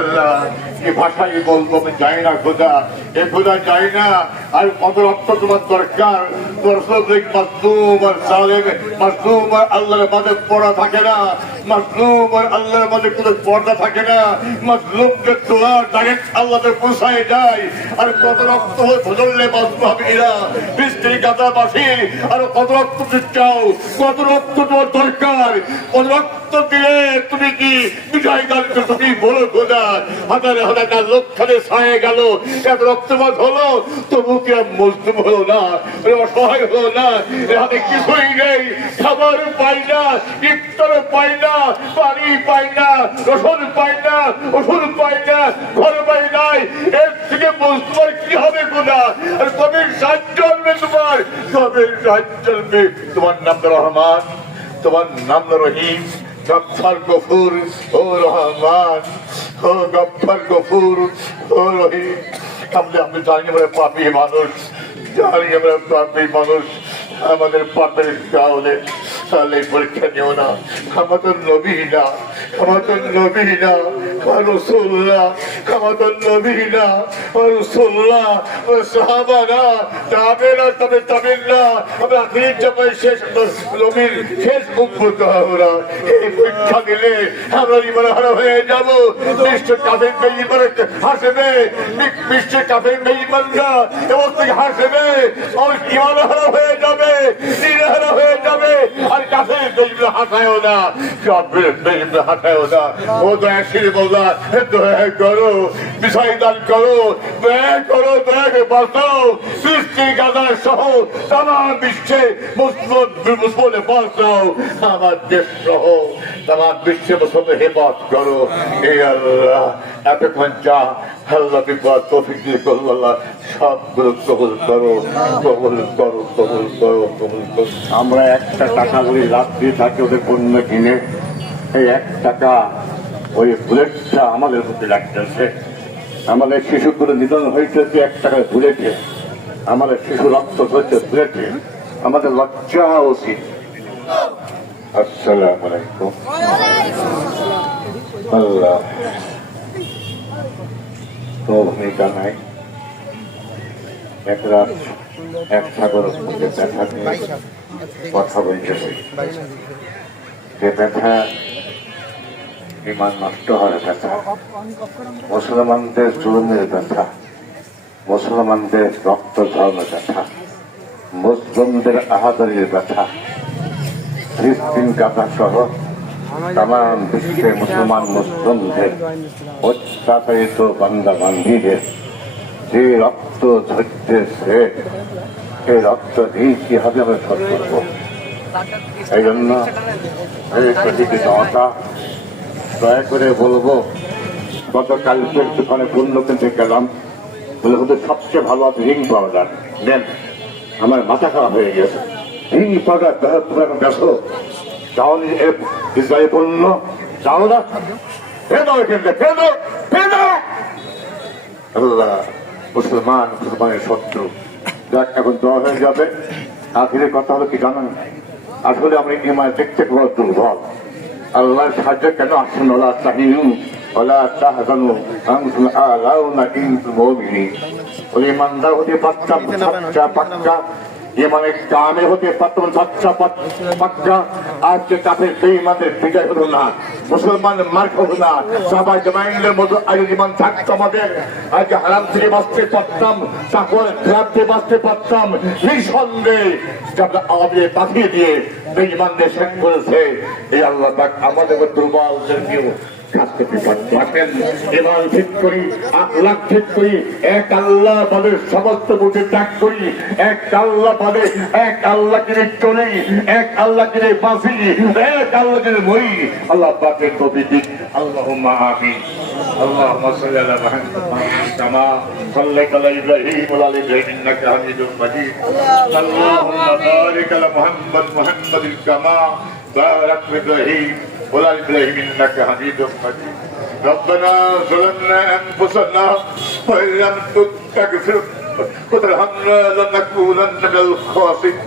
আল্লাহ কি ভাষাই বলবো আমি যাই না খোদা, এ খোদা যাই না। আর কত রক্ত তোমার দরকার, মাসলুম আর সালেম, মাসলুম আর আল্লাহর মাঝে পড়া থাকে না, মাসলুম আর আল্লাহর মাঝে কোনো পর্দা থাকে না, মাসলুমকে তোমার ডাইরেক্ট আল্লাহতে পৌঁছায় যায়। আর কত রক্ত ধরলে বাঁচতে হবে এরা বৃষ্টির গাদা বাসি, আর কত রক্ত চাও, কত রক্ত তোমার দরকার, কত রক্ত দিলে তুমি কি বিজয় দান করছো কি বলো খোদা। হাজারে হাজার লক্ষণে ছায়ে গেল, এত রক্তপাত হলো তবু কি মজলুম হলো না, অসহায় হলো না। হাতে কিছুই নেই, খাবার পাই না, ইফতার পাই না, পানি পাই না, রসুন পাই না, ওষুধ পাই না, ঘর পাই নাই। এর থেকে তোমার কি হবে খোদা? আর কবে সাহায্য চলবে তোমার, কবে সাহায্য চলবে? তোমার নাম রহমান, তোমার নাম রহিম, গফফার গফুর ও রহমান, ও গফফার গফুর ও রহিম। আমি জানি আমরা পাপী মানুষ, জানি আমরা পাপী মানুষ, আমাদের পাপের কারণে তাহলে পরীক্ষা নিও না। আমাদের নবী না, আমাদের নবী না, রাসূলুল্লাহ, আমাদের নবী না, রাসূলুল্লাহ, সাহাবা না, তাবেঈন, তাবেঈন না, আমরা আখির জামায় শেষ নবীর শেষ উম্মত আমরা। এই পরীক্ষা দিলে আমরা ইমান হারা হয়ে যাব। বিশ্ব কাফের বেঈমান হাসবে, বিশ্ব কাফের বেঈমানরা এবং থেকে হাসবে, আর ইমান হারা হয়ে যাবে, দিন হারা হয়ে যাবে। আর কাফের বেঈমান হাসায়ও না, কাফের বেঈমান হাসায়ও না। ও দয়াশীল মওলা, দয়া করো, বিষয় দান করো, দয়া করো, দয়া করে বাঁচাও সৃষ্টির গাদা সহ তামাম বিশ্বে মুসলমানে বাঁচাও, আমার দেশ সহ তামাম বিশ্বে মুসলমানের হেফাজত করো। এই আল্লাহ এতক্ষণ যা আল্লাহ বিপদ তৌফিক দিয়ে করো, আল্লাহ সবগুলো কবুল করো, কবুল করো, কবুল করো, কবুল করো। আমরা একটা টাকা করে রাত্রি থাকি ওদের পণ্য কিনে, এই 1 টাকা ওই বুলেটটা আমাদের প্রতি লাগতেছে। আমাদের শিশুগুলো নিধন হয়েছে 1 টাকায় বুলেটে, আমাদের শিশু রক্ত হয়েছে বুলেটে, আমাদের লজ্জা উচিত। আসসালামু আলাইকুম। আল্লাহ তো ভূমিকা নাই, এক রাত এক সাগরের মধ্যে ব্যথা নিয়ে কথা বলতেছে, যে ব্যথা ইমান নষ্ট হওয়ার ব্যথা, মুসলমানদের জুলুমের ব্যথা, মুসলমানদের রক্ত ঝরানোর ব্যথা, মুসলিমদের আহাদারির ব্যথা, ফিলিস্তিন গাজা সহ তামাম বিশ্বে মুসলমান মুসলিমদের অত্যাচারিত বান্দা বান্দিদের যে রক্ত ঝরতেছে, সেই রক্ত দিয়ে কিভাবে আমরা শোধ করবো? এই জন্য এই প্রতিটি জনতা দয়া করে বলবো, গতকালকের দোকানে পণ্য কিনতে গেলাম, বলে হয়তো সবচেয়ে ভালো আছে রিং পাউডার, নেন। আমার মাথা খারাপ হয়ে গেছে, রিং পাউডার তুমি এখন বেসো, যাও ইসরায়েল পণ্য, যাও না, ফেলে দাও, ফেলে দাও। আল্লাহ মুসলমানের শত্রু যাক এখন দেওয়া হয়ে যাবে। আখিরের কথা হলো কি জানেন, আসলে আমরা ইমান দেখতে বড় দুর্বল। আল্লাহর সাহায্য কেন আসুন, ওলা তাহিনু ওলা তাহজানু আনতুম আ'লাউনা ইন কুনতুম মুমিনিন। ওই ইমানদার হতে পারতাম সচ্চা পাক্কা, ইমানের কামে হতে পারতাম সচ্চা পাক্কা। আজকে কাফের বেঈমানদের বিজয় হলো না, মুসলমান মার হলো না, সবাই জামাইলের মতো আগে জীবন থাকতো আমাদের। আজকে হারাম থেকে বাঁচতে পারতাম, তারপর খারাপ থেকে বাঁচতে পারতাম। নিঃসন্দেহে আমাদের পাঠিয়ে দিয়ে বেঈমানদের শেষ করেছে। এই আল্লাহ পাক আমাদের দুর্বলদেরকেও এবার ঠিক করি, আখলাক ঠিক করি, এক আল্লাহ বাদে সমস্ত বুঝে ত্যাগ করি, এক আল্লাহ বাদে এক আল্লাহকে চলি, এক আল্লাহকে বাঁচি, এক আল্লাহকে মরি। আল্লাহ পাকের তৌফিক, আল্লাহুম্মা আমিন। اللهم صل على محمد كما صليت على ابراهيم وعلى ال ابراهيم انك حميد مجيد. اللهم بارك على محمد كما باركت ابراهيم وعلى ال ابراهيم انك حميد مجيد. ربنا ظلمنا انفسنا وان لم تغفر وترحمنا لنكونن من الخاسرين.